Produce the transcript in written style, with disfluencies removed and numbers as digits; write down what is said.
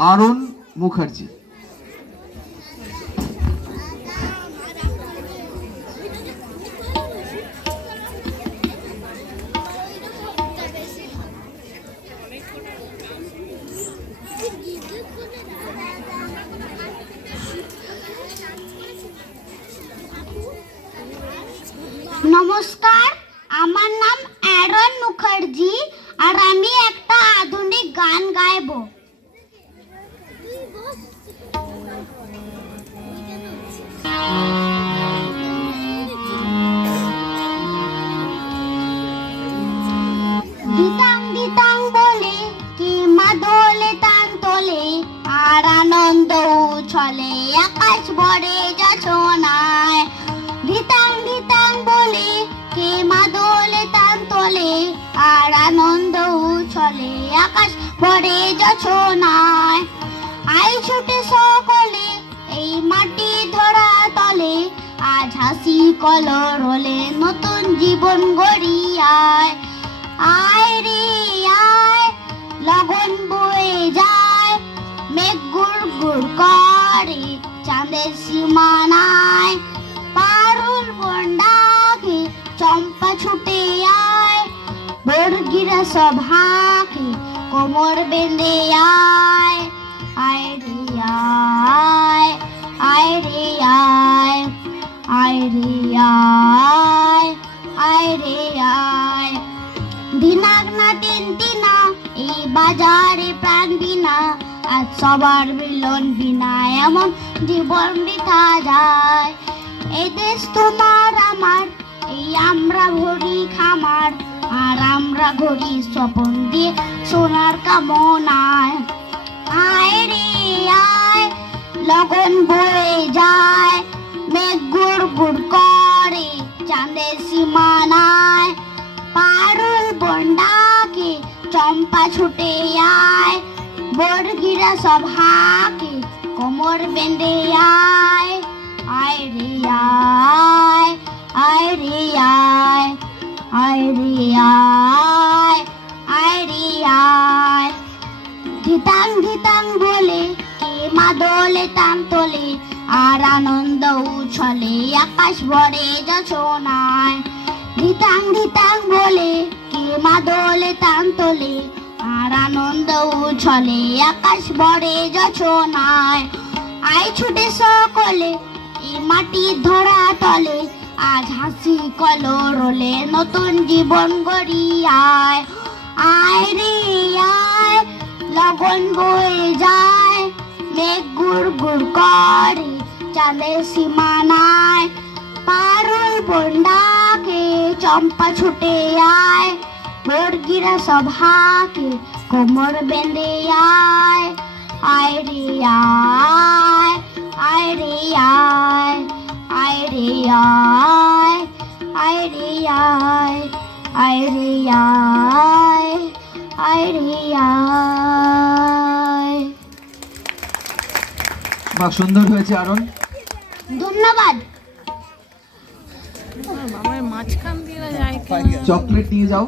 আরন মুখার্জি। নমস্কার, আমার নাম আরন মুখার্জি আর আমি একটা আধুনিক গান গাইবো। দিতাং দিতাং বলে কি মা দোলে তান তোলে, আর আনন্দ উছলে আকাশ ভরে যা সোনায়। দিতাং দিতাং বলে কে মা দোলে তান তোলে, আর আনন্দ উছলে আকাশ ভরে যা সোনায়। আই ছুটে সকলে এই মাটি ধরা তলে, আজ হাসি কলর হলে নতুন জীবন গড়িয়ায়। আয় রে আয়, লগন বয়ে যায়, মেঘ গুড় গুড় করে চাঁদের সীমানায়। পারুল বন্ডাকে চম্পা ছুটে আয়, বর্গিরা সব হাঁকে কোমর বেঁধে আয়। আয় রে আয়, আয় রে আয়, আয় রে আয়, আয় রে আয়। দিনাক না তিন দিনা এই বাজারে প্রাণ বিনা, আজ সবার মিলন বিনা এমন জীবন বৃথা যায়। এই দেশ তোমার আমার, এই আমরা ভরি খামার, আর আমরা ঘড়ি স্বপন দিয়ে সোনার কামনায়। আয় রে আয়, লগন বয়ে যায়, মেঘ গুড় গুড় করে চাঁদের সীমানায়। পারুল বন্ডাকে চম্পা ছুটে আয়, বর্গিরা সব হাঁকে কোমর বেঁধে আয়। আয় রে আয়, আয় রে আয়, আয় রে আয়, আয় রে আয়। ধিতাং ধিতাং বলে কে মা দোলে তান তোলে, আর আনন্দ উছলে আকাশ ভরে যা সোনায়। ধিতাং ধিতাং বলে কে মা দোলে তান তোলে, আর আনন্দ উছলে আকাশ ভরে যা সোনায়। আয় ছুটে সকলে এই মাটি ধরা তলে, আজ হাসি কলরলে নতুন জীবন গড়িয়ায়। আয় রে আয়, লগন বয়ে যায়, মেঘ গুড় গুড় করে চাঁদের সীমানায়। পারুল বন্ডাকে চম্পা ছুটে আয়, বর্গিরা সব হাঁকে কোমর বেঁধে আয়। আয় রে আয়, আয় রে আয়, আয় রে আয়, আয় রে আয়, আয় রে আয়, আয় রে আয়। বাহ, সুন্দর হয়েছে আরন, ধন্যবাদ। মাঝখান দিয়ে যায় চকলেট নিয়ে যাও।